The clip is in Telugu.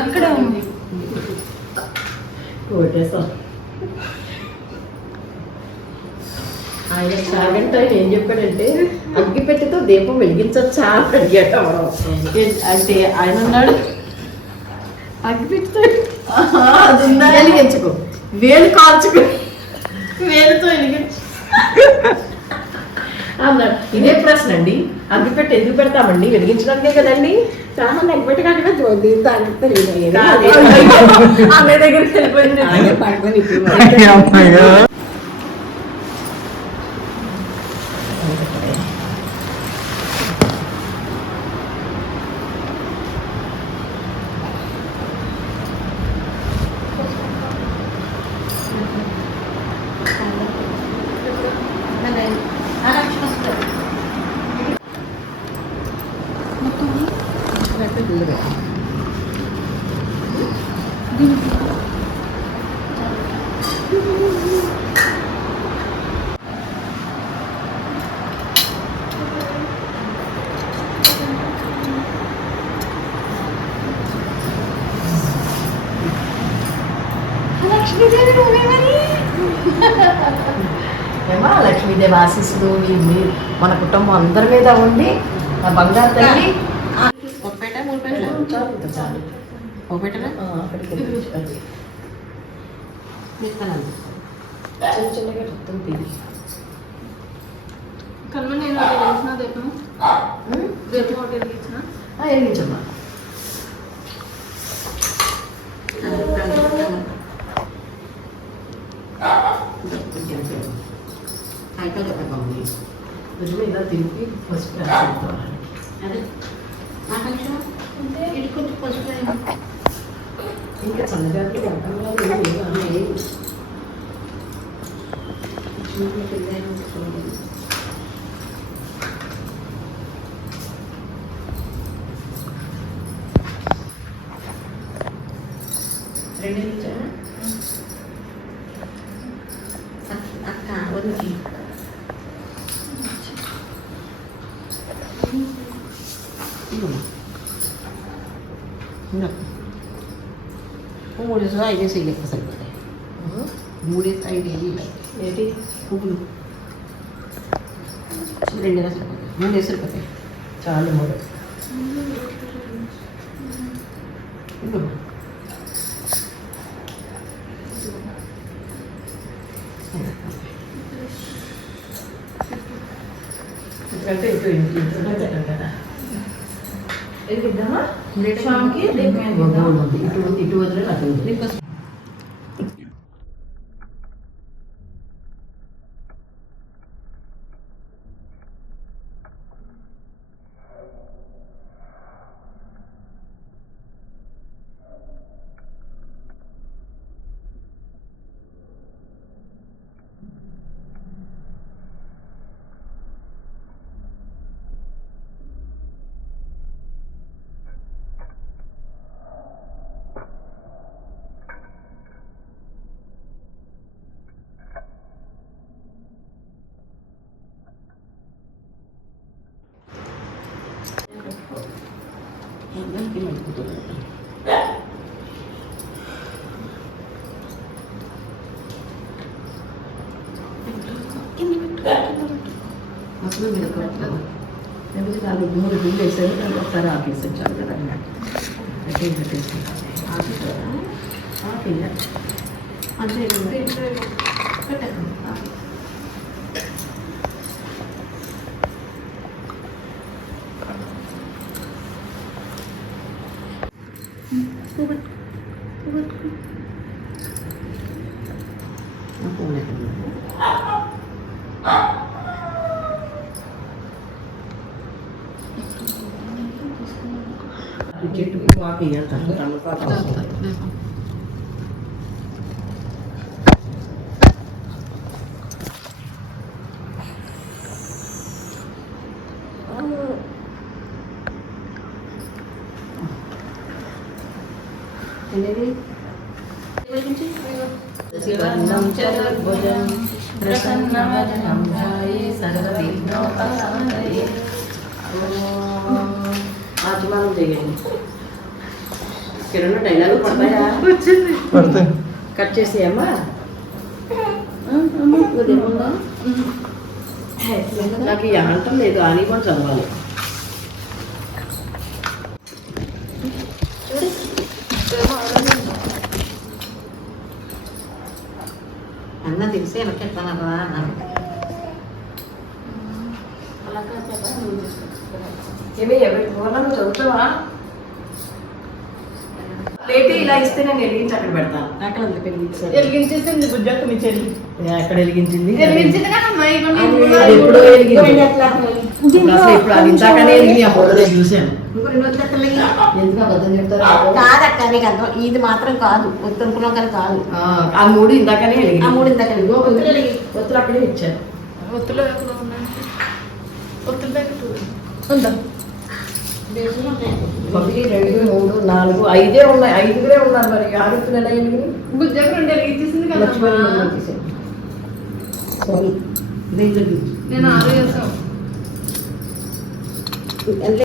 అక్కడ కోటేశం ఆయన సాగంట ఏం చెప్పాడంటే అగ్గిపెట్టెతో దీపం వెలిగించచ్చా అని అడిగాడు అవడం. అంటే ఆయన అన్నాడు అగ్గిపెట్టెతో అది ఉందా వెలిగించుకో, వేలు కాల్చుకో, వేలుతో వెలిగించు అన్నాడు. ఇదే ప్రశ్న అండి, అగ్గిపెట్టె ఎందుకు పెడతామండి? వెలిగించడానికే కదండి. చాలా అగ్గిపెట్టె కాకుండా అమ్మాయి దగ్గరికి వెళ్ళిపోయింది. ఏమా లక్ష్మీదేవి ఆశీస్సులు మన కుటుంబం అందరి మీద ఉండి నా బంగారు తల్లి చాలు చిన్న చిన్నగా రక్తం తీరి వెలిగించమ్మా. నిజమే ఇలా తిరిగి ఫస్ట్ ఇంకా చల్లగా రెండు నిమిషం అక్క వదిలి మూడేసి 5 వేసి లెక్క సరిపోతాయి. 3-5 ఏంటి పువ్వులు 2 సరిపోతాయి. 3 సరిపోతాయి. చాలు 3 ఎందుకంటే ఇటు కదా వెలిగిద్దామా స్వామికి ఇటు వదిలే అటు అసలు మీరు లేకపోతే వాళ్ళు 3 బిల్లు వేసారు, దానికి ఒకసారి ఆఫీస్ చాలు కదా అన్నట్టు పెట్టేసుకుంటాను. ఆఫీస్ అంతే పెట్టండి. చెట్టుకి వాకి చతుర్భుజం ప్రసన్నవదనం ధ్యాయే సర్వవిఘ్నోపశాంతయే. ఆచమనం చేయండి. కిరణ్ డైలాగ్ పడతాయా? వచ్చింది. పడతాయి. కట్ చేసేయమ్మా. నాకు ఈ ఆంటం లేదు, అని కూడా చదవాలి. అన్న తెలిసి ఎలకెట్టానరా అన్నారు. ఏమి ఎవరి నువ్వు చదువుతావా? ప్లేట్ ఇలా ఇస్తే నేను వెలిగించి అక్కడ పెడతాను. అక్కడ ఉంది పెళ్లి వెలిగించేసింది బుజ్జక్క మీ చెల్లి. ఎక్కడ వెలిగించింది? వెలిగించింది కదమ్మా, ఇగోండి అది ఇందులో ఎప్పుడో వెలిగించింది. ఎట్లా అసలు ఇప్పుడు అది ఇందాకనే వెలిగి ఆ ఫోటో నేను చూశాను. ఇంకో 2 రోజులు ఎత్తలే. ఎందుకు అబద్ధం చెప్తారు? కాదక్క నీకు అర్థం, ఇది మాత్రం కాదు, ఒత్తునుకున్నాం కానీ కాదు. ఆ 3 ఇందాకనే వెలిగి. ఆ 3 ఇందాక ఇదిగో ఒత్తులు అక్కడే ఇచ్చారు. ఒత్తులో ఎక్కడ ఉన్నాయి? ఒత్తుల దగ్గర ఉందా? ఒకటి 2 3 4 5 ఉన్నాయి. 5గురే ఉన్నారు. మరి 6 ఎలా వెలిగి? బుజ్జక్క 2 వెలిగించేసింది కదమ్మా. సారీ. నేను 6 చేస్తాను. ఎంత